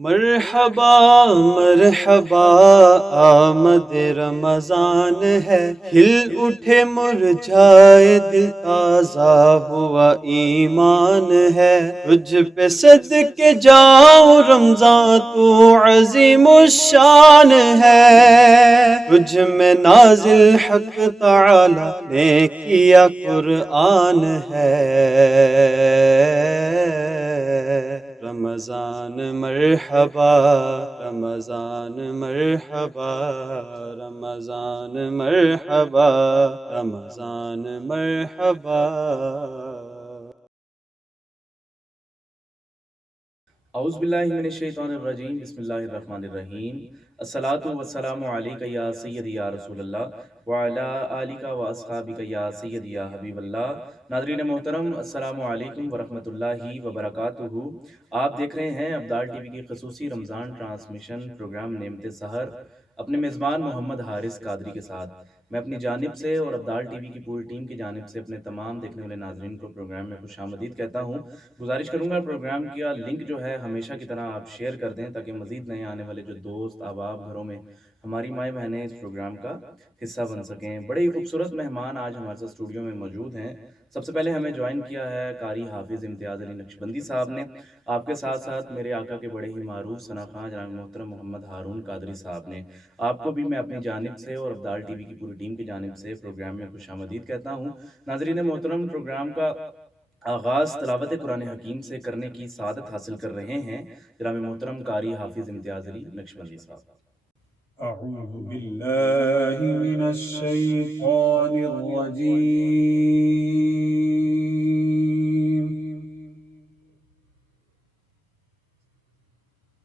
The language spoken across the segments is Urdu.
مرحبا مرحبا آمد رمضان ہے، کھل اٹھے مرجھائے دل، تازہ ہوا ایمان ہے۔ تجھ پہ صدقے جاؤں رمضان، تو عظیم الشان ہے۔ تجھ میں نازل حق تعالی نے کیا قرآن ہے۔ رمضان مرحبا رمضان مرحبا رمضان مرحبا رمضان مرحبا۔ اعوذ باللہ من الشیطان الرجیم، بسم اللہ الرحمن الرحیم۔ الصلاۃ والسلام علیک یا سیدی یا رسول اللہ وعلی آلک و اصحابک یا سیدی یا حبیب اللہ۔ ناظرین محترم، السلام علیکم ورحمۃ اللہ وبرکاتہ۔ آپ دیکھ رہے ہیں ابدال ٹی وی کی خصوصی رمضان ٹرانسمیشن پروگرام نعمت سحر، اپنے میزبان محمد حارث قادری کے ساتھ۔ میں اپنی جانب سے اور ابدال ٹی وی کی پوری ٹیم کی جانب سے اپنے تمام دیکھنے والے ناظرین کو پروگرام میں خوش آمدید کہتا ہوں۔ گزارش کروں گا پروگرام کا لنک جو ہے ہمیشہ کی طرح آپ شیئر کر دیں، تاکہ مزید نئے آنے والے جو دوست احباب گھروں میں ہماری مائیں بہنیں اس پروگرام کا حصہ بن سکیں۔ بڑے ہی خوبصورت مہمان آج ہمارے ساتھ اسٹوڈیو میں موجود ہیں۔ سب سے پہلے ہمیں جوائن کیا ہے قاری حافظ امتیاز علی نقشبندی صاحب نے، آپ کے ساتھ ساتھ میرے آقا کے بڑے ہی معروف ثناءخواں جناب محترم محمد ہارون قادری صاحب نے۔ آپ کو بھی میں اپنی جانب سے اور ابدال ٹی وی کی پوری ٹیم کی جانب سے پروگرام میں خوش آمدید کہتا ہوں۔ ناظرین محترم، پروگرام کا آغاز تلاوت قرآن حکیم سے کرنے کی سعادت حاصل کر رہے ہیں جناب محترم قاری حافظ امتیاز علی نقشبندی صاحب۔ أعوذ بالله من الشيطان الرجيم.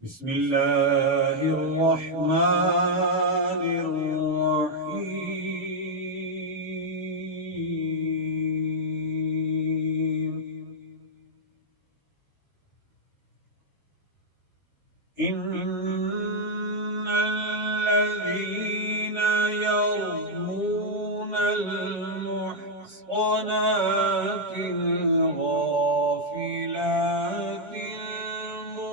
بسم الله الرحمن الرحيم. إن الذين يرمون المحصنات الغافلات المؤمنات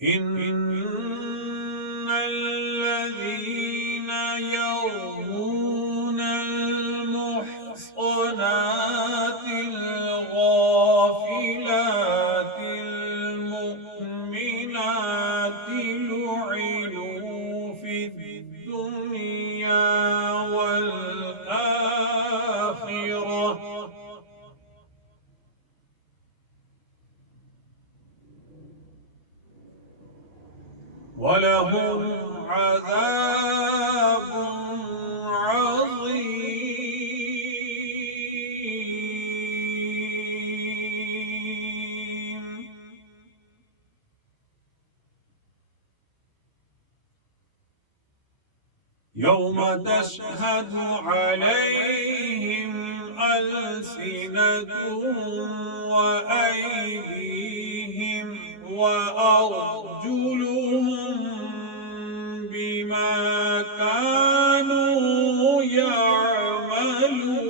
إن الذين يرمون المحصنات الغافلات المؤمنات لعنوا في الدنيا والآخرة ولهم عذاب عظيم. يوم تشهد عليهم ألسنتهم وأيديهم وأرجلهم بما كانوا يعملون.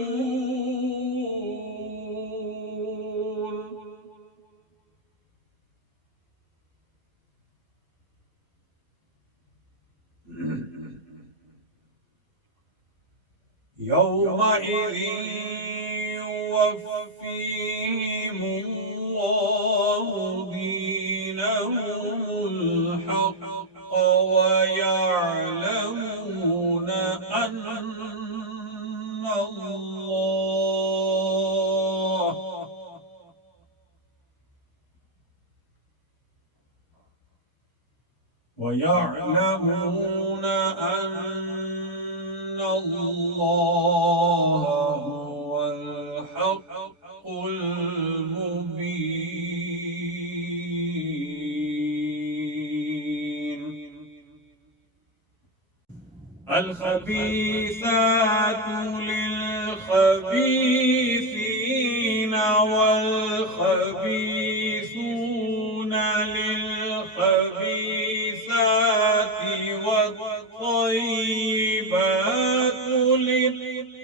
يومئذ يوفيهم الله دينهم الحق ويعلمون أن الله ويعلمون أن الله هو الحق المبين. الخبيثات للخبيثين والخبيثون للخبيثات والطيبون والطيبات للطيبين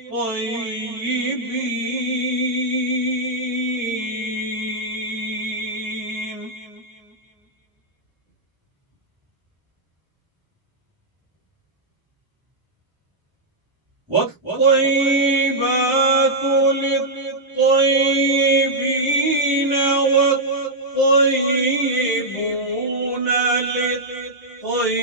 والطيبات للطيبين والطيبون للطيبات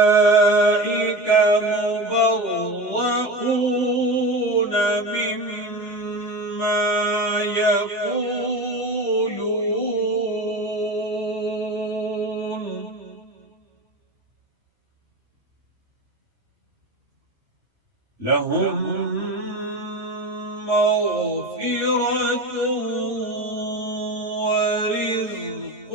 أولئك مبرؤون مما يقولون لهم مغفرة ورزق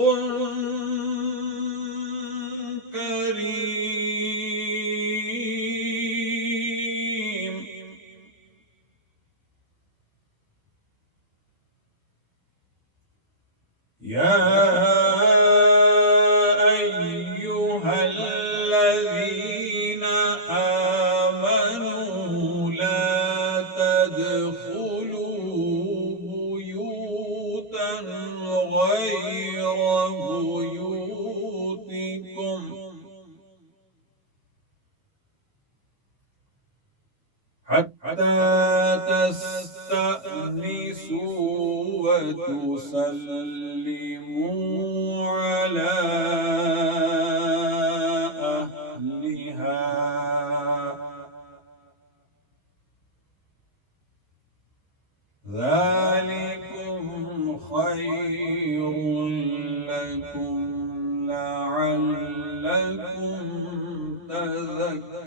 كريم يا أيها الذين آمنوا لا تدخلوا بيوتا غير بيوتكم حتى تستأنسوا وتسلموا على أهلها ذلكم خير لكم لعلكم تذكرون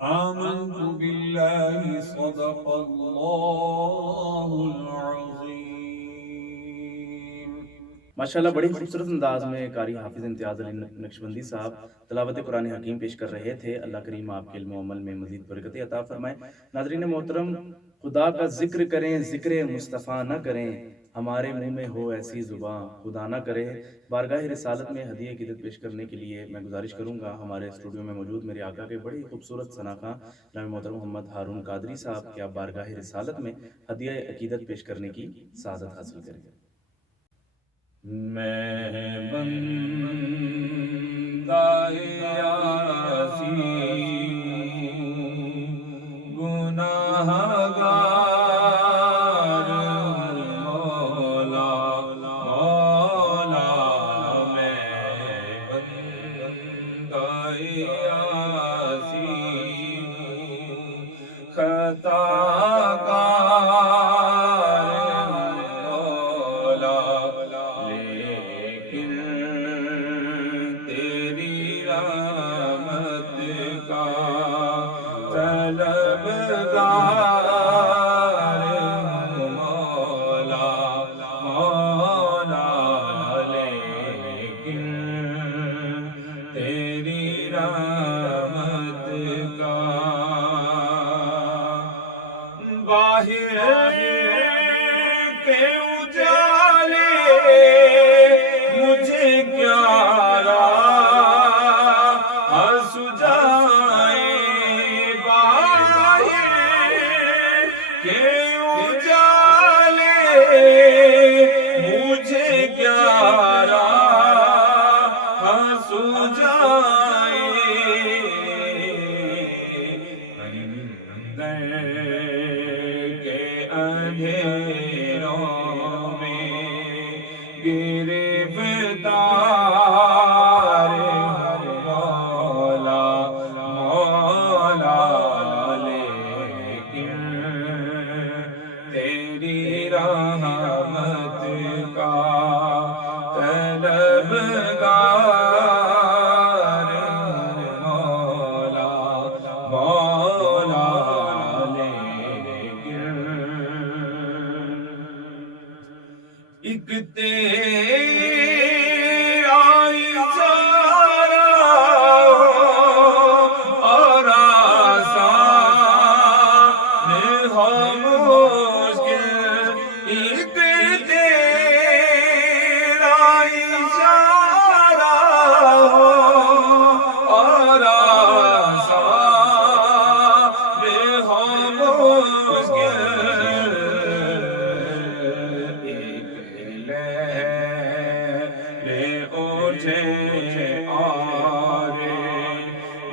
آمنت بالله صدق الله العظيم ماشاءاللہ بڑی خوبصورت انداز میں قاری حافظ امتیاز علی نقشبندی صاحب تلاوت قرآن حکیم پیش کر رہے تھے۔ اللہ کریم آپ کے علم و عمل میں مزید برکت عطا فرمائے۔ ناظرین محترم، خدا کا ذکر کریں، ذکر مصطفیٰ نہ کریں، ہمارے منہ میں ہو ایسی زباں خدا نہ کرے۔ بارگاہ رسالت میں ہدیہ عقیدت پیش کرنے کے لیے میں گزارش کروں گا ہمارے اسٹوڈیو میں موجود میرے آقا کے بڑی خوبصورت ثناخواں جناب محترم محمد ہارون قادری صاحب کہ آپ بارگاہ رسالت میں ہدیہ عقیدت پیش کرنے کی سعادت حاصل کریں۔ میں بندہ یاسین گناہگار مولا مولا میں بندہ یاسین خطاکار مولا لیکن تیری رحمت کا طلبگار مولا مولا لیکن تیری رحمت کا باہر کے اجالے مجھے کیا راہ سجائے باہر کے اجالے مجھے کیا راہ سجائے اندر کے اندھیروں میں گرفتار مولا مولا لیکن تیری رحمت کا طلبگار مولا مولا لیکن ایک تیرا اشارہ اور آسان ہو مشکل، ایک تیرا اشارہ ہو اور آسان ہو مشکل، اور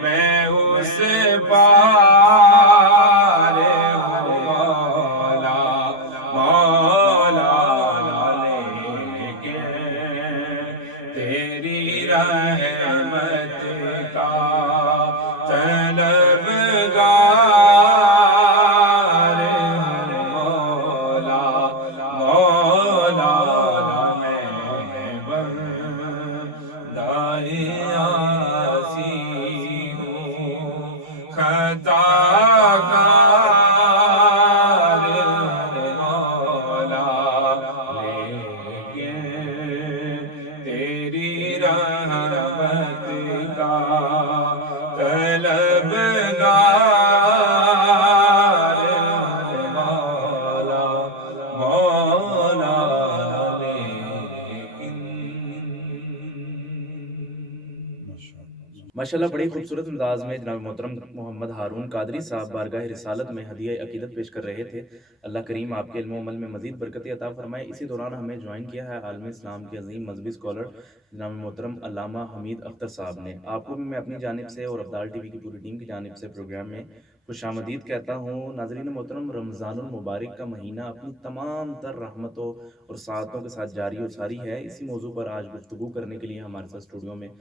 میں اس پار ہوں مولا مولا، لیکن تیری رحمت کا طلبگار ہوں مولا مولا، میں آسی ہوں خطا کار مولا، لیکن تیری رحمت کا طلبگار مولا مولا، ماشاءاللہ بڑی خوبصورت انداز میں جناب محترم محمد ہارون قادری صاحب بارگاہ رسالت میں ہدیہ عقیدت پیش کر رہے تھے۔ اللہ کریم آپ کے علم و عمل میں مزید برکتیں عطا فرمائے۔ اسی دوران ہمیں جوائن کیا ہے عالم اسلام کے عظیم مذہبی اسکالر جناب محترم علامہ حمید اختر صاحب نے۔ آپ کو بھی میں اپنی جانب سے اور ابدال ٹی وی کی پوری ٹیم کی جانب سے پروگرام میں خوش آمدید کہتا ہوں۔ ناظرین محترم، رمضان المبارک کا مہینہ اپنی تمام تر رحمتوں اور سعادتوں کے ساتھ جاری و ساری ہے۔ اسی موضوع پر آج گفتگو کرنے کے لیے ہمارے ساتھ اسٹوڈیو میں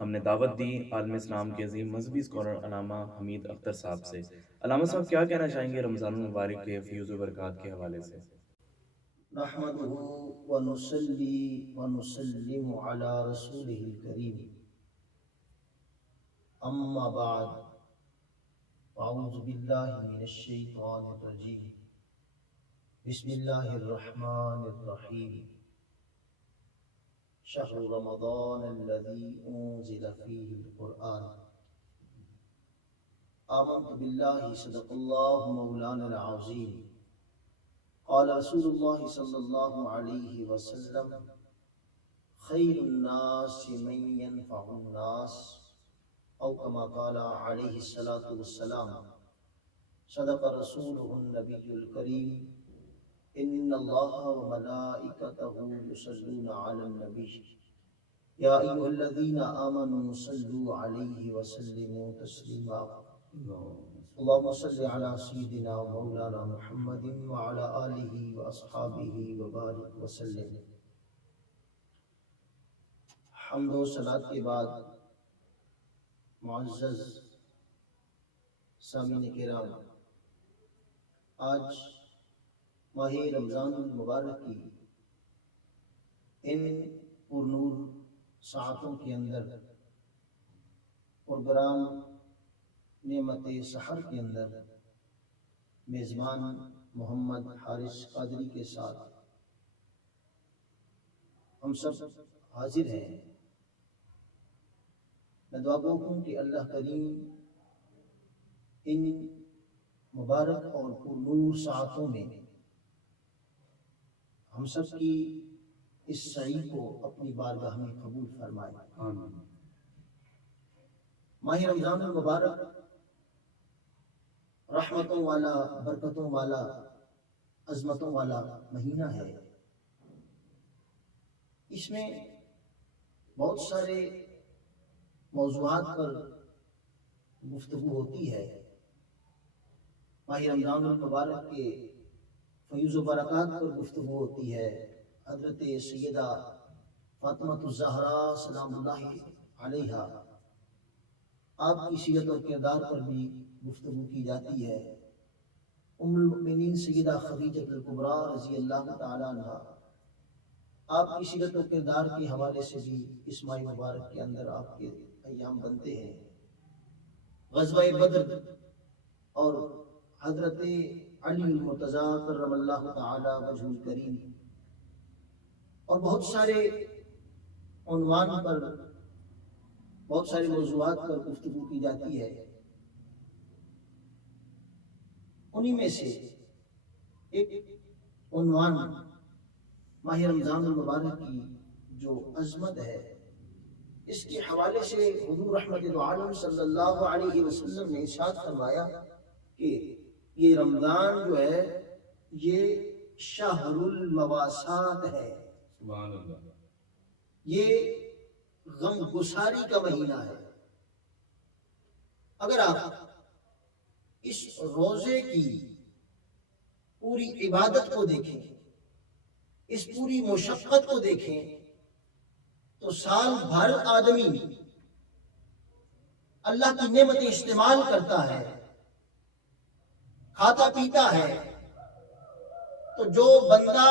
ہم نے دعوت دی عالم اسلام کے عظیم مذہبی اسکالر علامہ حمید اختر صاحب سے۔ علامہ صاحب کیا کہنا چاہیں گے رمضان المبارک کے فیوز و برکات کے حوالے سے؟ نحمده ونصلي ونسلم على رسوله الكريم، اما بعد، اعوذ باللہ من الشیطان الرجیم، بسم اللہ الرحمن الرحیم، شہر رمضان الذي انزل فيه القرآن، آمنت باللہ صدق اللہ مولانا العظیم، قال رسول اللہ صلی اللہ علیہ وسلم، خیر الناس من ينفع الناس، او کما قال علیہ الصلاۃ والسلام، صدق رسولہ النبی الکریم، ان اللہ وملائکتہ یصلون علی النبی، یا ایھا الذین آمنوا صلوا علیہ وسلموا تسلیما، اللهم صل على سيدنا ومولانا محمد وعلى آله وأصحابه وبارك وسلم۔ حمد و صلاۃ کے بعد معزز سامعین کرام، آج ماہ رمضان المبارک کی ان پرنور ساعتوں کے اندر پروگرام نعمت سحر کے اندر میزبان محمد حارث قادری کے ساتھ ہم سب حاضر ہیں۔ میں دعا گو ہوں کہ اللہ کریم ان مبارک اور پرنور ساعتوں میں ہم سب کی اس سعی کو اپنی بارگاہ میں قبول فرمائے۔ ماہ رمضان المبارک رحمتوں والا، برکتوں والا، عظمتوں والا مہینہ ہے۔ اس میں بہت سارے موضوعات پر گفتگو ہوتی ہے۔ ماہ رمضان المبارک کے فیوز و برکات پر گفتگو ہوتی ہے۔ حضرت سیدہ فاطمہ الزہراء سلام اللہ علیہا آپ کی سیرت اور کردار پر بھی گفتگو کی جاتی ہے۔ ام المؤمنین سیدہ خدیجہ الکبریٰ رضی اللہ تعالیٰ عنہا آپ کی سیرت و کردار کے حوالے سے بھی اس ماہ مبارک کے اندر آپ کے ایام بنتے ہیں۔ غزوہ بدر اور حضرت علی المرتضیٰ کرم اللہ تعالی وجہ الکریم اور بہت سارے عنوان پر، بہت سارے موضوعات پر گفتگو کی جاتی ہے. انہی میں سے ایک عنوان ماہ رمضان المبارک کی جو عظمت ہے، اس کے حوالے سے حضور رحمت عالم صلی اللہ علیہ وسلم نے ارشاد فرمایا کہ یہ رمضان جو ہے یہ شہر المواسات ہے، سبحان اللہ. یہ غم گساری کا مہینہ ہے. اگر آپ اس روزے کی پوری عبادت کو دیکھیں، اس پوری مشقت کو دیکھیں، تو سال بھر آدمی اللہ کی نعمتیں استعمال کرتا ہے، کھاتا پیتا ہے. تو جو بندہ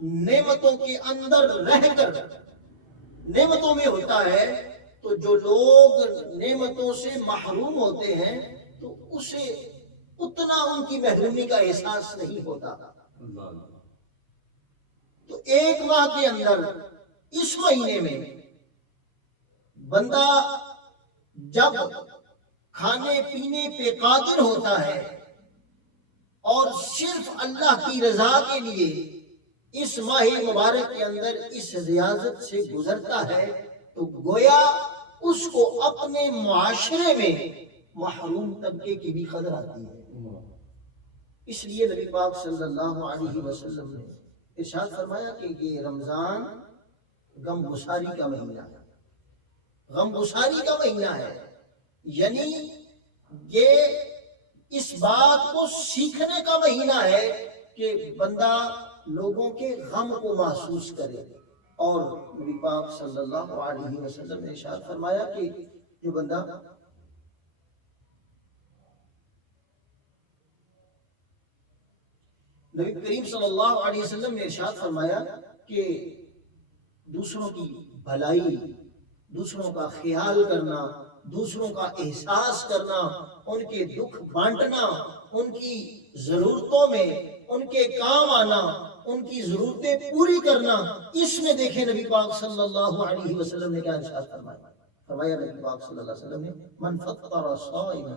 نعمتوں کے اندر رہ کر نعمتوں میں ہوتا ہے، تو جو لوگ نعمتوں سے محروم ہوتے ہیں تو اسے اتنا ان کی محرومی کا احساس نہیں ہوتا. تو ایک ماہ کے اندر اس مہینے میں بندہ جب کھانے پینے پہ قادر ہوتا ہے اور صرف اللہ کی رضا کے لیے اس ماہ مبارک کے اندر اس ریاضت سے گزرتا ہے، تو گویا اس کو اپنے معاشرے میں محروم طبقے کی بھی قدر آتی ہے. اس لیے نبی پاک صلی اللہ علیہ وسلم نے ارشاد فرمایا کہ یہ رمضان غم گساری کا مہینہ ہے، غم گساری کا مہینہ ہے. یعنی یہ اس بات کو سیکھنے کا مہینہ ہے کہ بندہ لوگوں کے غم کو محسوس کرے. اور نبی پاک صلی اللہ علیہ وسلم نے ارشاد فرمایا کہ جو بندہ نبی کریم صلی اللہ علیہ وسلم نے ارشاد فرمایا کہ دوسروں کی بھلائی، دوسروں کا خیال کرنا، دوسروں کا احساس کرنا، ان کے دکھ بانٹنا، ان کی ضرورتوں میں ان کے کام آنا، ان کی ضرورتیں پوری کرنا، اس میں دیکھیں نبی پاک صلی اللہ علیہ وسلم نے کیا ارشاد فرمایا. فرمایا نبی پاک صلی اللہ علیہ وسلم نے من فطر صائما،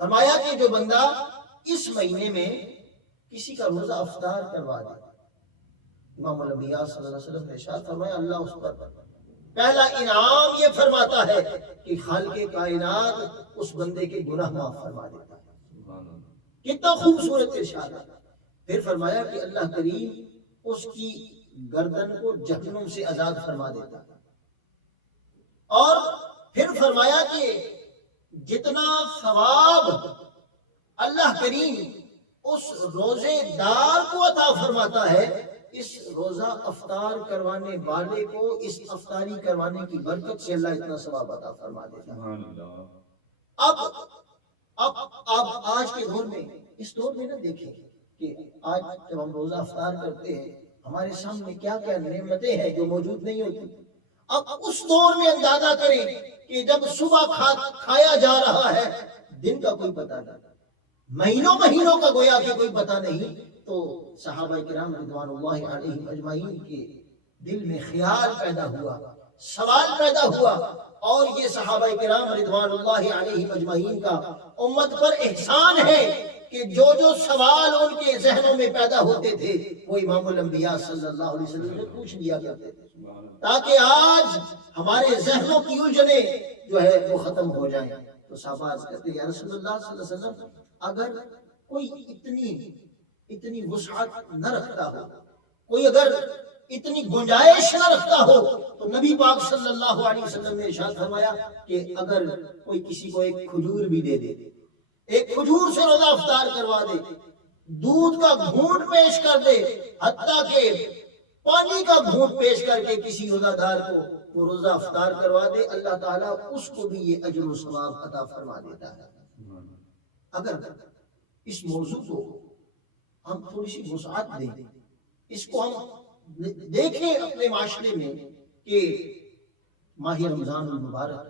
فرمایا کہ جو بندہ اس مہینے میں کسی کا روزہ افطار کروا دے. امام الانبیاء صلی اللہ علیہ وسلم نے ارشاد فرمایا اللہ اس پر پہلا انعام یہ فرماتا ہے کہ خالق کائنات اس بندے کے گناہ معاف فرما دیتا ہے. کتنا خوبصورت ارشاد ہے. پھر فرمایا کہ اللہ کریم اس کی گردن کو جہنم سے آزاد فرما دیتا ہے. اور پھر فرمایا کہ جتنا ثواب اللہ کریم اس روزے دار کو عطا فرماتا ہے، اس روزہ افطار کروانے والے کو اس افطاری کروانے کی برکت سے اللہ اتنا ثواب عطا فرما دیتا ہے. اب آپ آج کے دور میں، اس دور میں نہ دیکھیں کہ آج جب ہم روزہ افطار کرتے ہیں ہمارے سامنے کیا کیا نعمتیں ہیں جو موجود نہیں ہوتی. اب اس دور میں اندازہ کریں کہ جب صبح کھایا جا رہا ہے، دن کا کوئی پتہ نہیں، مہینوں کا گویا کہ کوئی پتہ نہیں. تو صحابہ کرام رضوان اللہ علیہم اجمعین کے دل میں خیال پیدا ہوا، سوال پیدا ہوا. اور یہ صحابہ کرام رضوان اللہ علیہم اجمعین کا امت پر احسان ہے کہ جو سوال ان کے ذہنوں میں پیدا ہوتے تھے وہ امام الانبیاء صلی اللہ علیہ وسلم سے پوچھ لیا کرتے تھے، تاکہ آج ہمارے ذہنوں کی الجھنیں جو ہے وہ ختم ہو جائیں. تو صحابہ عرض کرتے ہیں یا رسول اللہ صلی اللہ علیہ وسلم، اگر کوئی اتنی وسعت نہ رکھتا ہو، کوئی اگر اتنی گنجائش نہ رکھتا ہو، تو نبی پاک صلی اللہ علیہ وسلم نے ارشاد فرمایا کہ اگر کوئی کسی کو ایک کھجور بھی دے دے، ایک کھجور سے روزہ افطار کروا دے، دودھ کا گھونٹ پیش کر دے، حتیٰ کہ پانی کا گھونٹ پیش کر کے کسی روزہ دار کو وہ روزہ افطار کروا دے، اللہ تعالیٰ اس کو بھی یہ اجر و ثواب عطا فرما دیتا ہے. اگر اس موضوع کو ہم تھوڑی سی وسعت دیں، اس کو ہم دیکھیں اپنے معاشرے میں کہ ماہ رمضان المبارک،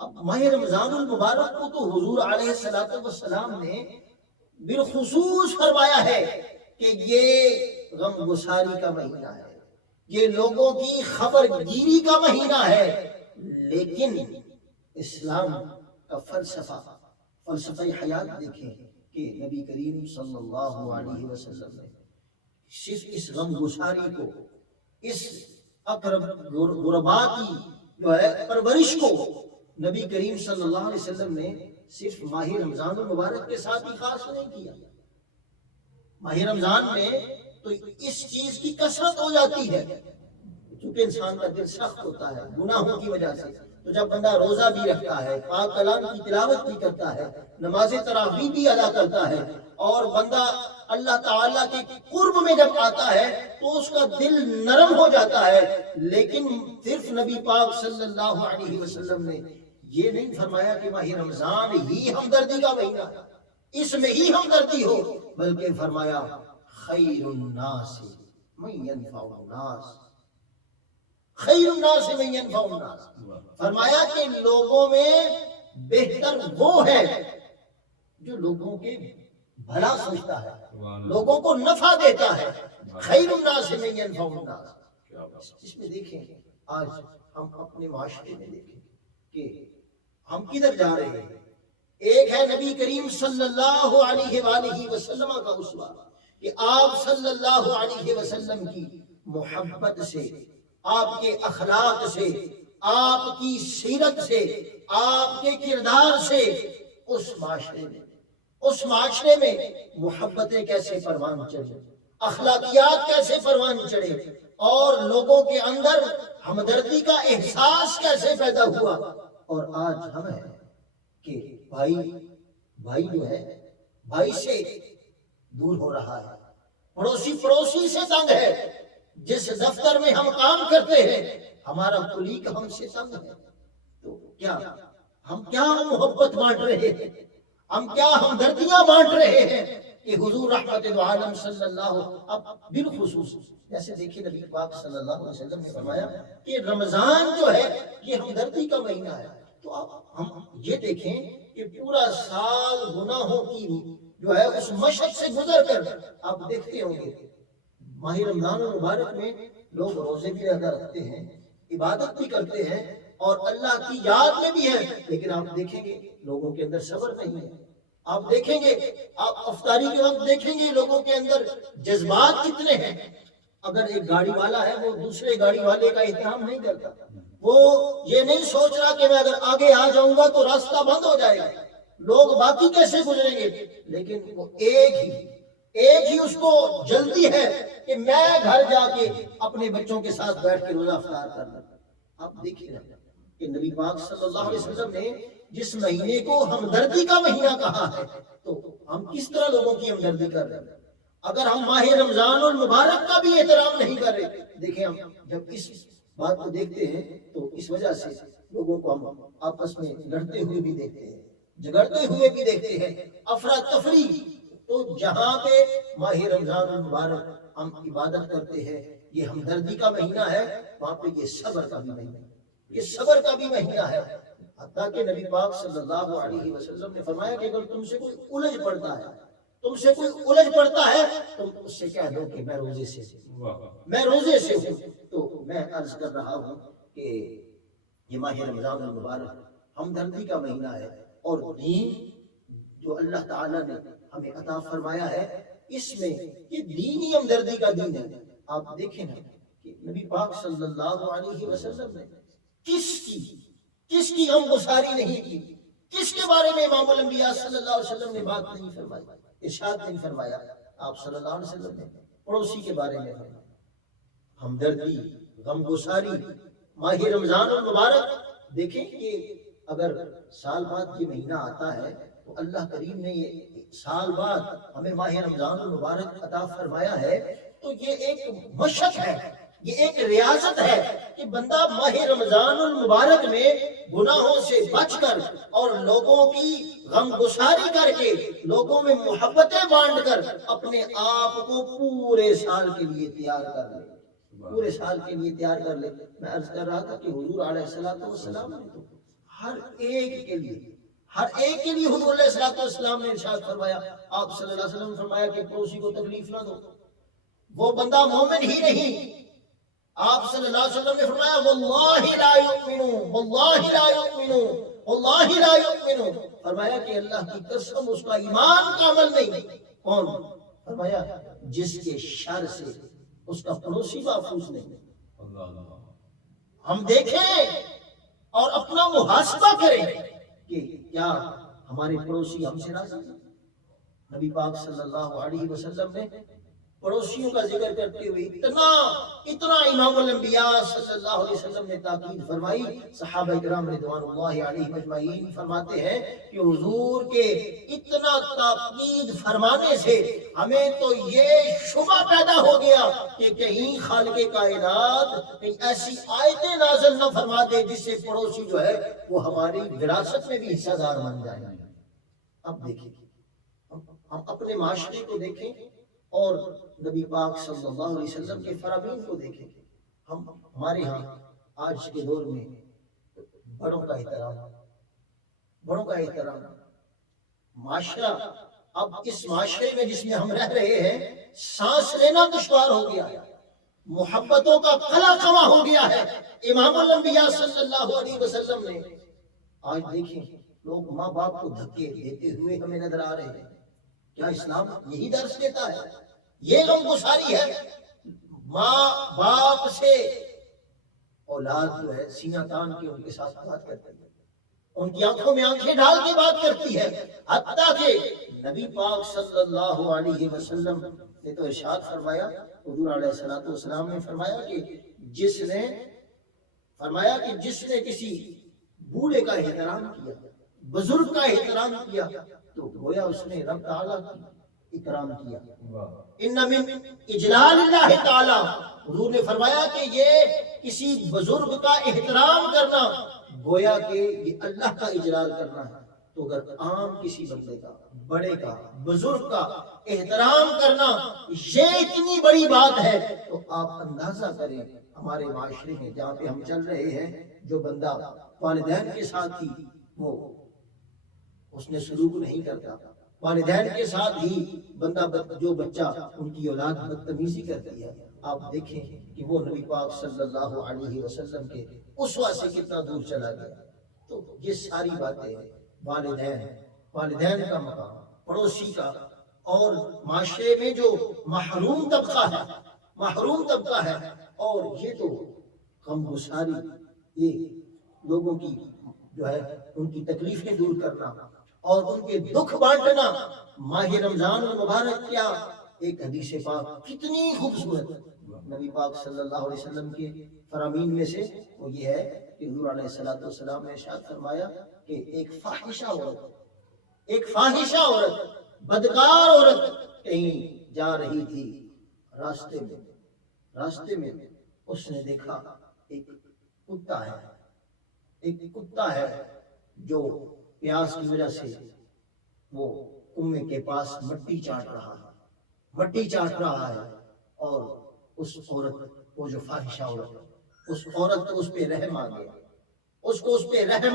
اب ماہ رمضان المبارک کو تو حضور علیہ السلام نے بالخصوص فرمایا ہے کہ یہ غم گساری کا مہینہ ہے، یہ لوگوں کی خبر گیری کا مہینہ ہے، لیکن اسلام کا فلسفہ حیات دیکھیں کہ نبی کریم صلی اللہ علیہ وسلم نے صرف اس غم گساری کو، اس اقرب غربا کی جو ہے پرورش کو نبی کریم صلی اللہ علیہ وسلم نے صرف ماہ رمضان المبارک کے ساتھ ہی خاص نہیں کیا۔ ماہ رمضان میں تو اس چیز کی کثرت ہو جاتی ہے، چونکہ انسان کا دل سخت ہوتا ہے گناہوں کی وجہ سے، تو جب بندہ روزہ بھی رکھتا ہے، پاک کلام کی تلاوت بھی کرتا ہے، نماز تراویح بھی ادا کرتا ہے، اور بندہ اللہ تعالیٰ کے قرب میں جب آتا ہے تو اس کا دل نرم ہو جاتا ہے۔ لیکن صرف نبی پاک صلی اللہ علیہ وسلم نے یہ نہیں فرمایا کہ ماہ رمضان ہی ہمدردی کا مہینہ ہے، اس میں ہی ہمدردی ہو، بلکہ فرمایا خیر الناس من ینفع الناس، خیر الناس من ینفع الناس، فرمایا کہ لوگوں میں بہتر وہ ہے جو لوگوں کے بھلا سوچتا ہے، لوگوں کو نفع دیتا ہے، خیر الناس من ینفع الناس۔ اس میں دیکھیں آج ہم اپنے معاشرے میں دیکھیں کہ ہم کدھر جا رہے ہیں۔ ایک ہے نبی کریم صلی اللہ علیہ وآلہ وسلم کا اسوہ، کہ آپ صلی اللہ علیہ وسلم کی محبت سے، آپ کے اخلاق سے، آپ کی سیرت سے، آپ کے کردار سے اس معاشرے میں محبتیں کیسے پروان چڑھیں، اخلاقیات کیسے پروان چڑھے، اور لوگوں کے اندر ہمدردی کا احساس کیسے پیدا ہوا۔ اور آج ہم ہیں کہ بھائی جو ہے بھائی سے دور ہو رہا ہے، پڑوسی سے تنگ ہے، جس دفتر میں ہم کام کرتے ہیں ہمارا کلیگ ہم سے تنگ ہے، تو ہم کیا محبت بانٹ رہے ہیں، ہم کیا ہمدردیاں بانٹ رہے ہیں کہ حضور رحمت العالم صلی اللہ اب بالخصوص جیسے دیکھیں نبی پاک صلی اللہ علیہ وسلم نے فرمایا کہ رمضان جو ہے یہ ہمدردی کا مہینہ ہے، تو اب ہم یہ دیکھیں کہ پورا سال گناہوں کی جو ہے اس مشق سے گزر کر آپ دیکھتے ہوں گے ماہ رمضان المبارک میں لوگ روزے بھی زیادہ رکھتے ہیں، عبادت بھی کرتے ہیں اور اللہ کی یاد میں بھی ہے، لیکن آپ دیکھیں گے لوگوں کے اندر صبر نہیں ہے۔ آپ دیکھیں گے، آپ افطاری کے وقت دیکھیں گے لوگوں کے اندر جذبات کتنے ہیں۔ اگر ایک گاڑی والا ہے وہ دوسرے گاڑی والے کا احترام نہیں کرتا، وہ یہ نہیں سوچ رہا کہ میں اگر آگے آ جاؤں گا تو راستہ بند ہو جائے گا، لوگ باقی کیسے گزریں گے، لیکن وہ ایک ہی اس کو جلدی ہے کہ میں گھر جا کے اپنے بچوں کے ساتھ بیٹھ کے روزہ افطار کر لوں۔ آپ دیکھیے کہ نبی پاک صلی اللہ علیہ وسلم نے جس مہینے کو ہمدردی کا مہینہ کہا ہے، تو ہم کس طرح لوگوں کی ہمدردی کر رہے ہیں؟ اگر ہم ماہ رمضان المبارک کا بھی احترام نہیں کر رہے، دیکھیں ہم جب اس بات کو دیکھتے ہیں تو اس وجہ سے لوگوں کو ہم آپس میں لڑتے ہوئے بھی دیکھتے ہیں، جھگڑتے ہوئے بھی دیکھتے ہیں، افراتفری۔ تو جہاں پہ ماہ رمضان المبارک ہم عبادت کرتے ہیں، یہ ہمدردی کا مہینہ ہے، وہاں پہ یہ صبر کا بھی مہینہ ہے، یہ صبر کا بھی مہینہ ہے۔ حتیٰ کہ نبی پاک صلی اللہ علیہ وسلم نے فرمایا کہ اگر تم سے کوئی الجھ پڑتا ہے تم اس سے کہہ دو کہ میں روزے سے ہوں۔ تو میں عرض کر رہا ہوں کہ یہ ماہ رمضان المبارک ہمدردی کا مہینہ ہے، اور دین جو اللہ تعالیٰ نے ہمیں عطا فرمایا ہے اس میں یہ دین ہی ہمدردی کا دین ہے۔ آپ دیکھیں نا کہ نبی پاک صلی اللہ علیہ وسلم نے کس کی غمگساری نہیں کی، کس کے بارے میں امام الانبیاء صلی اللہ علیہ وسلم نے بات نہیں فرمائی، ارشاد نہیں فرمایا۔ آپ صلی اللہ علیہ وسلم نے پڑوسی کے بارے میں فرمایا، ہمدردی، غمگساری۔ ماہ رمضان المبارک دیکھیں کہ اگر سال بعد یہ مہینہ آتا ہے تو اللہ کریم نے یہ سال بعد ہمیں ماہ رمضان المبارک عطا فرمایا ہے، تو یہ ایک مشق ہے، یہ ایک ریاضت ہے کہ بندہ ماہ رمضان المبارک میں گناہوں سے بچ کر اور لوگوں کی غمگساری کر کے، لوگوں میں محبتیں بانٹ کر اپنے آپ کو پورے سال کے لیے تیار کر لے، پورے سال کے لیے تیار کر لے۔ میں عرض کر رہا تھا کہ حضور علیہ السلام نے تو ہر ایک کے لیے حضور علیہ السلام نے ارشاد فرمایا، آپ صلی اللہ علیہ وسلم نے فرمایا کہ پڑوسی کو تکلیف نہ دو، وہ بندہ مومن ہی نہیں۔ صلی اللہ علیہ وسلم نے فرمایا واللہ لا یؤمنون، واللہ لا یؤمنون، واللہ لا یؤمنون، فرمایا کہ اللہ کی قسم اس کا ایمان کامل نہیں۔ کون؟ فرمایا جس کے شر سے اس کا پڑوسی محفوظ نہیں۔ ہم دیکھیں اور اپنا محاسبہ کریں کہ کیا ہمارے پڑوسی ہم سے راضی ہیں؟ نبی پاک صلی اللہ علیہ وسلم نے پڑوسیوں کا ذکر کرتے ہوئے اتنا امام الانبیاء صلی اللہ علیہ وسلم نے تاکید فرمائی۔ صحابہ کرام رضوان اللہ علیہم اجمعین فرماتے ہیں کہ حضور کے اتنا تاکید فرمانے سے ہمیں تو یہ شبہ پیدا ہو گیا کہ کہیں خالق کائنات ایسی آیتیں نازل نہ فرما دے جس سے پڑوسی جو ہے وہ ہماری وراثت میں بھی حصہ دار بن جائیں۔ اب دیکھیں، ہم اپنے معاشرے کو دیکھیں اور نبی پاک صلی اللہ علیہ وسلم کے فرامین کو دیکھیں۔ ہمارے ہاں آج کے دور میں بڑوں کا احترام معاشرہ، اب اس معاشرے میں جس میں ہم رہ رہے ہیں سانس لینا دشوار ہو گیا ہے، محبتوں کا قلع کما ہو گیا ہے۔ امام الانبیاء صلی اللہ علیہ وسلم نے آج دیکھیں لوگ ماں باپ کو دھکے دیتے ہوئے ہمیں نظر آ رہے ہیں۔ کیا اسلام یہی درس دیتا ہے؟ یہ غم گساری ہے؟ ماں باپ سے اولاد جو ہے سینہ تان کے ان کے ساتھ بات کرتی ہے، ان کی آنکھوں میں آنکھیں ڈال کے بات کرتی ہے، حتیٰ کہ نبی پاک صلی اللہ علیہ وسلم نے تو ارشاد فرمایا، حضور علیہ الصلوۃ والسلام نے فرمایا کہ جس نے کسی بوڑھے کا احترام کیا، بزرگ کا احترام کیا، تو گویا اس نے رب تعالیٰ کی اکرام کیا۔ ان من اجلال اللہ تعالیٰ، حضور نے فرمایا کہ یہ کسی بزرگ کا احترام کرنا گویا کہ یہ اللہ کا اجلال کرنا ہے۔ تو اگر عام کسی بندے کا، بڑے کا، بزرگ کا احترام کرنا یہ اتنی بڑی بات ہے، تو آپ اندازہ کریں ہمارے معاشرے میں جہاں پہ ہم چل رہے ہیں، جو بندہ والدین کے ساتھ ہی وہ اس نے سلوک نہیں کرتا، والدین کے ساتھ ہی جو بچہ ان کی اولاد بدتمیزی کرتی ہے، آپ دیکھیں کہ وہ نبی پاک صلی اللہ علیہ وسلم کے اسوہ سے کتنا دور چلا گیا۔ تو یہ ساری باتیں والدین کا مقام، پڑوسی کا، اور معاشرے میں جو محروم طبقہ ہے، اور یہ تو غم گساری، یہ لوگوں کی جو ہے ان کی تکلیفیں دور کرنا اور ان کے دکھ بانٹنا۔ ماہ رمضان المبارک کیا ایک حدیث پاک کتنی خوبصورت نبی پاک صلی اللہ علیہ وسلم کے فرامین میں سے وہ یہ ہے کہ حضور علیہ الصلوۃ والسلام نے ارشاد فرمایا کہ ایک فاحشہ عورت، بدکار عورت کہیں جا رہی تھی، راستے میں اس نے دیکھا ایک کتا ہے جو پیاس کی وجہ سے وہ کنویں کے پاس مٹی چاٹ رہا ہے، اور اس عورت کو، جو فاحشہ عورت، اس عورت کو اس پہ رحم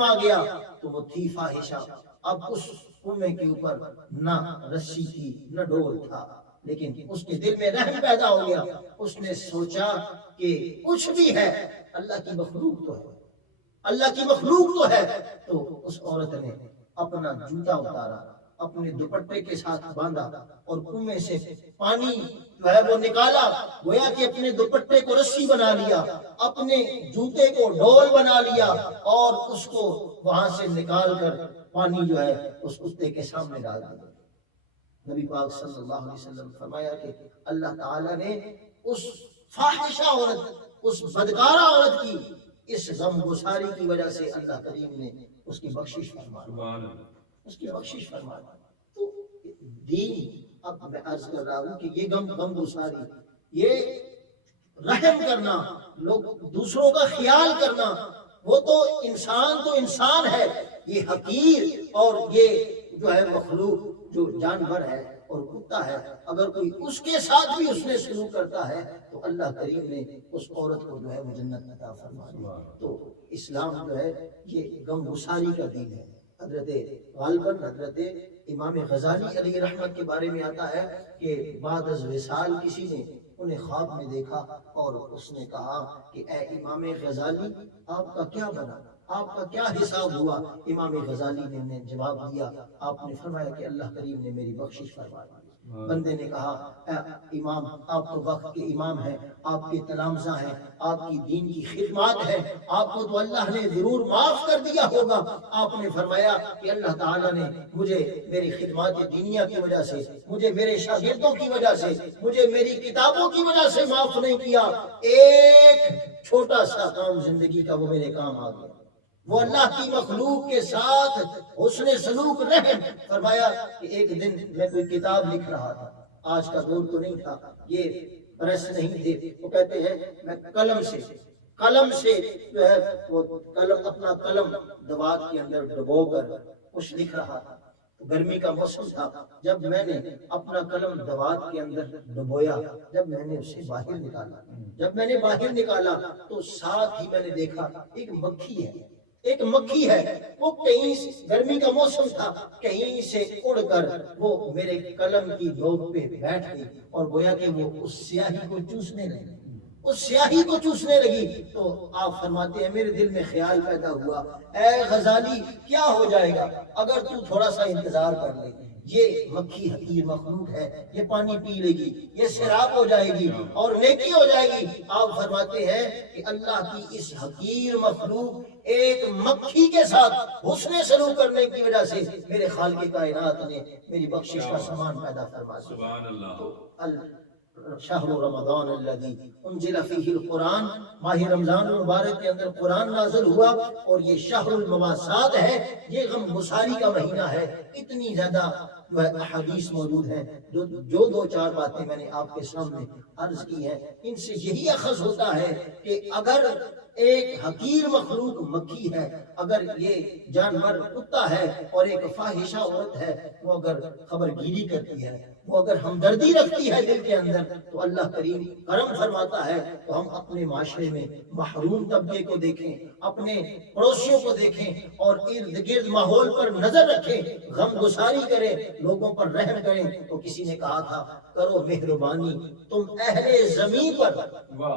آ گیا، تو وہ تھی فاحشہ۔ اب اس کنویں کے اوپر نہ رسی تھی نہ ڈول تھا، لیکن اس کے دل میں رحم پیدا ہو گیا۔ اس نے سوچا کہ کچھ بھی ہے، اللہ کی مخلوق تو ہے، تو اس عورت نے اپنا جوتا اتارا، اپنے دوپٹے کے ساتھ باندھا اور کنویں سے پانی جو ہے وہ نکالا، گویا کہ اپنے دوپٹے کو رسی بنا لیا، اپنے جوتے کو ڈول بنا لیا، اور اس کو وہاں سے نکال کر پانی جو ہے اس کتے کے سامنے ڈال دیا۔ نبی پاک صلی اللہ علیہ وسلم فرمایا کہ اللہ تعالیٰ نے اس فاحشہ عورت، اس بدکارہ عورت کی اس غم گساری کی وجہ سے اللہ کریم نے اس کی بخشش فرمائی۔ تو دین، اب میں عرض کر رہا ہوں کہ یہ غم گساری، یہ رحم کرنا، لوگ دوسروں کا خیال کرنا، وہ تو انسان ہے، یہ حقیر اور یہ جو ہے مخلوق، جو جانور ہے اور کتا ہے، اگر کوئی اس کے ساتھ بھی اس نے سلوک کرتا ہے تو اللہ کریم نے اس عورت کو جو ہے وہ جنت عطا فرمائی۔ تو اسلام جو ہے یہ غم گساری کا دین ہے۔ حضرت امام غزالی علیہ رحمت کے بارے میں آتا ہے کہ بعد از وصال کسی نے انہیں خواب میں دیکھا اور اس نے کہا کہ اے امام غزالی آپ کا کیا بنا، آپ کا کیا حساب ہوا؟ امام غزالی نے انہیں جواب دیا، آپ نے فرمایا کہ اللہ کریم نے میری بخشش فرما دی۔ بندے نے کہا اے امام آپ تو وقت کے امام ہیں، آپ کے تلامذہ ہیں، آپ کی دین کی خدمات ہے، آپ کو تو اللہ نے ضرور معاف کر دیا ہوگا۔ آپ نے فرمایا کہ اللہ تعالیٰ نے مجھے میری خدمات دینیہ کی وجہ سے، مجھے میرے شاگردوں کی وجہ سے، مجھے میری کتابوں کی وجہ سے معاف نہیں کیا، ایک چھوٹا سا کام زندگی کا وہ میرے کام آ گیا، وہ اللہ کی مخلوق کے ساتھ حسن سلوک رحم۔ فرمایا کہ ایک دن میں کوئی کتاب لکھ رہا تھا، آج کا دور تو نہیں تھا، یہ پریس نہیں تھے، وہ کہتے ہیں میں قلم سے جو ہے وہ قلم اپنا قلم دوات کے اندر ڈبو کر کچھ لکھ رہا تھا۔ گرمی کا موسم تھا، جب میں نے اپنا قلم دوات کے اندر ڈبویا، جب میں نے اسے باہر نکالا تو ساتھ ہی میں نے دیکھا ایک مکھی ہے، وہ کہیں گرمی کا موسم تھا، کہیں سے اڑ کر وہ میرے قلم کی نوک پہ بیٹھ گئی اور گویا کہ وہ اس سیاہی کو چوسنے لگی۔ تو آپ فرماتے ہیں میرے دل میں خیال پیدا ہوا، اے غزالی کیا ہو جائے گا اگر تو تھوڑا سا انتظار کر لے، یہ مکھی حقیر مخلوق ہے، یہ پانی پی لے گی، یہ سیراب ہو جائے گی اور نیکی ہو جائے گی۔ آپ فرماتے ہیں کہ اللہ کی اس حقیر مخلوق ایک مکھی کے ساتھ حسن سلوک کرنے کی وجہ سے میرے خالق کائنات نے میری بخشش کا سامان پیدا فرما دیا۔ سبحان اللہ۔ شہر رمضان الذی انزل فیہ القرآن، ماہ رمضان المبارک کے اندر قرآن نازل ہوا، اور یہ شہر المواسات ہے، یہ غم گساری کا مہینہ ہے۔ اتنی زیادہ احادیث موجود ہیں، جو دو چار باتیں میں نے آپ کے سامنے عرض کی ہیں، ان سے یہی اخذ ہوتا ہے کہ اگر ایک حقیر مخلوق مکھی ہے، اگر یہ جانور کتا ہے اور ایک فاحشہ عورت ہے، وہ اگر خبر گیری کرتی ہے، وہ اگر ہمدردی رکھتی ہے دل کے اندر، تو اللہ کریم کرم فرماتا ہے۔ تو ہم اپنے معاشرے میں محروم طبقے کو دیکھیں، اپنے پڑوسیوں کو دیکھیں اور ارد گرد ماحول پر نظر رکھیں، غم گساری کریں، لوگوں پر رحم کریں۔ تو کسی نے کہا تھا کرو مہربانی تم اہل زمین پر،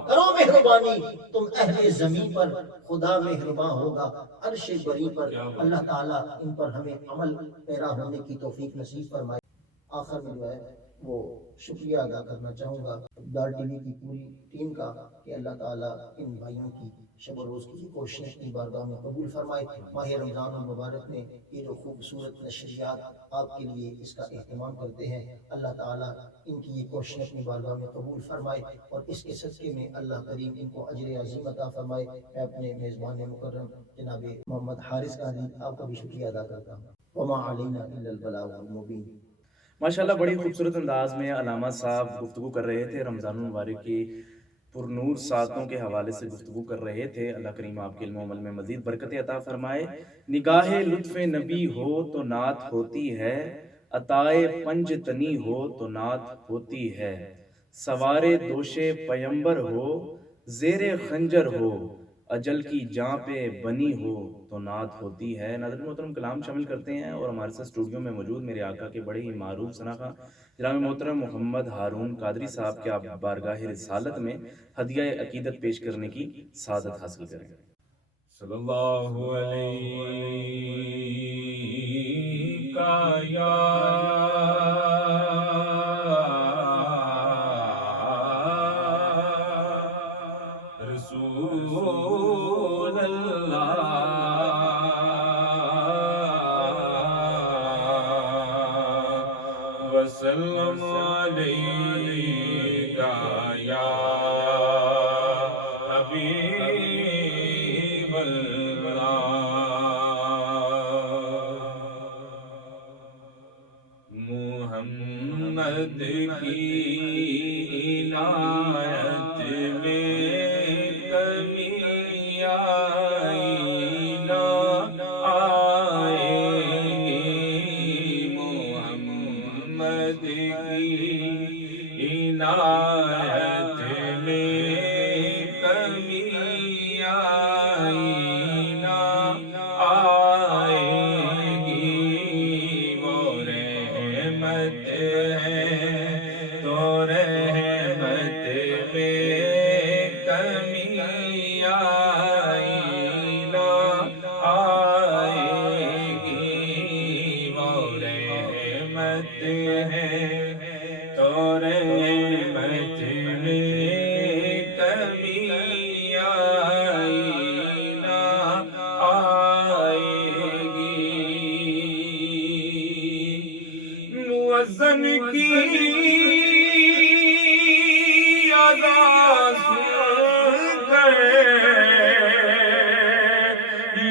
کرو مہربانی تم اہل زمین پر، خدا مہربان ہوگا عرش بری پر۔ اللہ تعالیٰ ان پر ہمیں عمل پیرا ہونے کی توفیق نصیب فرمائے۔ آخر میں جو ہے وہ شکریہ ادا کرنا چاہوں گا ڈار ٹی وی کی پوری ٹیم کا کہ اللہ تعالیٰ ان بھائیوں کی شب و روز کی یہ کوششیں اپنی بارگاہ میں قبول فرمائے۔ ماہ رمضان المبارک میں یہ جو خوبصورت نشریات آپ کے لیے اس کا اہتمام کرتے ہیں، اللہ تعالیٰ ان کی یہ کوششیں اپنی بارگاہ میں قبول فرمائے اور اس کے صدقے میں اللہ کریم ان کو اجر عظیم عطا فرمائے۔ میں اپنے میزبان مکرم جناب محمد حارث قاضی آپ کا بھی شکریہ ادا کرتا ہوں۔ وما علینا الا البلاغ المبین۔ ماشاءاللہ بڑی خوبصورت انداز میں علامہ صاحب گفتگو کر رہے تھے، رمضان المبارک کی پرنور ساعتوں کے حوالے سے گفتگو کر رہے تھے۔ اللہ کریم آپ کے علم و عمل میں مزید برکت عطا فرمائے۔ نگاہ لطف نبی ہو تو نعت ہوتی ہے، عطائے پنج تنی ہو تو نعت ہوتی ہے، سوارے دوش پیمبر ہو زیر خنجر ہو، اجل کی جاں پہ بنی ہو تو نعت ہوتی ہے۔ ناظرین محترم کلام شامل کرتے ہیں اور ہمارے ساتھ اسٹوڈیو میں موجود میرے آقا کے بڑے ہی معروف شناخواں جناب محترم محمد ہارون قادری صاحب کے آپ بارگاہ رسالت میں ہدیہ عقیدت پیش کرنے کی سعادت حاصل کریں۔ صلی اللہ علیہ یا رسول اللہ وسلم علیہ یا حبیب محمد کی عنایت میں کمی آئی نہ آئے گی، محمد کی عنایت میں کمی آئی نہ آئے گی، وہ رحمت ہے تو رحمت آئینہ آئے گی، وہ رحمت ہے تو رحمت میں کبھی آئینہ آئے گی۔ مؤذن کی اذان سن کر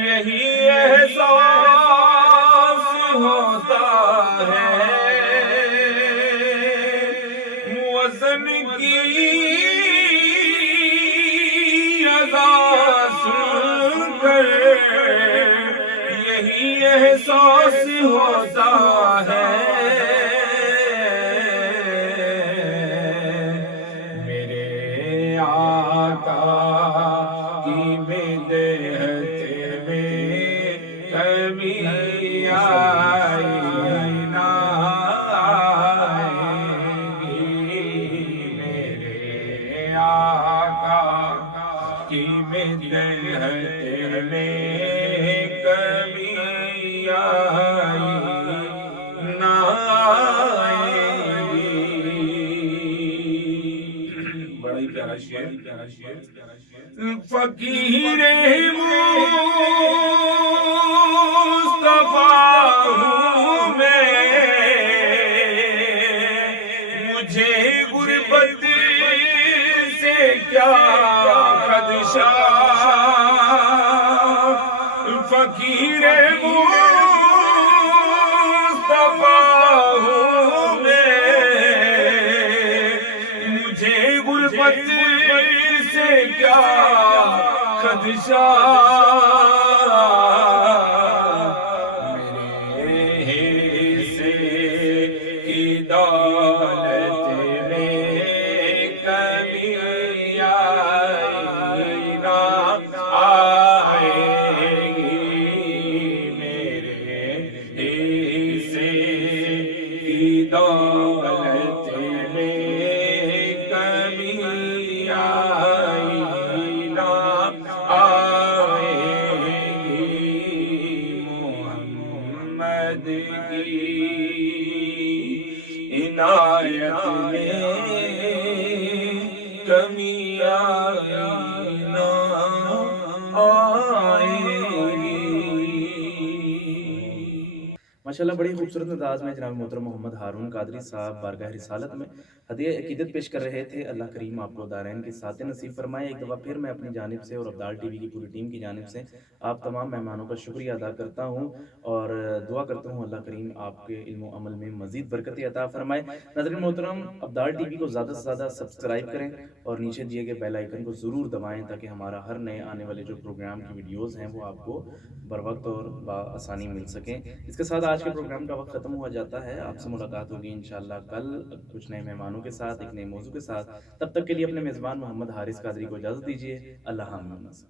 یہی احساس ہوتا ہے، مؤذن کی اذان سن کر یہی احساس ہوتا ہے، آقا کی بدعت میں کبھی آئینہ آئے گی، میرے آقا کی بدعت میں کبھی آئینہ آئے گی۔ بڑا ہی پیارا شعر، فقیر مصطفیٰ ہوں میں، مجھے غربت سے کیا خدشہ، فقیر مصطفیٰ ہوں میں، مجھے غربت سے کیا خدشہ، میرے حصے کی دولت میں کبھی آئینہ آئے گی، میرے حصے کی دولت میں کبھی آئینہ آئے گی، محمد کی عنایت میں کمی آئینہ آئے گی۔ ماشاءاللہ بڑی خوبصورت انداز میں جناب محترم محمد ہارون قادری صاحب بارگاہ رسالت میں ہدیہ عقیدت پیش کر رہے تھے۔ اللہ کریم آپ کو دارین کی سعادت نصیب فرمائے۔ ایک دفعہ پھر میں اپنی جانب سے اور ابدال ٹی وی کی پوری ٹیم کی جانب سے آپ تمام مہمانوں کا شکریہ ادا کرتا ہوں اور دعا کرتا ہوں اللہ کریم آپ کے علم و عمل میں مزید برکت عطا فرمائے۔ ناظرین محترم، ابدال ٹی وی کو زیادہ سے زیادہ سبسکرائب کریں اور نیچے دیے گئے بیل آئیکن کو ضرور دبائیں تاکہ ہمارا ہر نئے آنے والے جو پروگرام کی ویڈیوز ہیں وہ آپ کو بروقت اور بآسانی مل سکیں۔ اس کے ساتھ آج کے پروگرام کا وقت ختم ہوا جاتا ہے۔ آپ سے ملاقات ہوگی انشاءاللہ کل کچھ نئے مہمانوں کے ساتھ، ایک نئے موضوع کے ساتھ۔ تب تک کے لیے اپنے میزبان محمد حارث قادری کو اجازت دیجیے۔ اللہ حافظ۔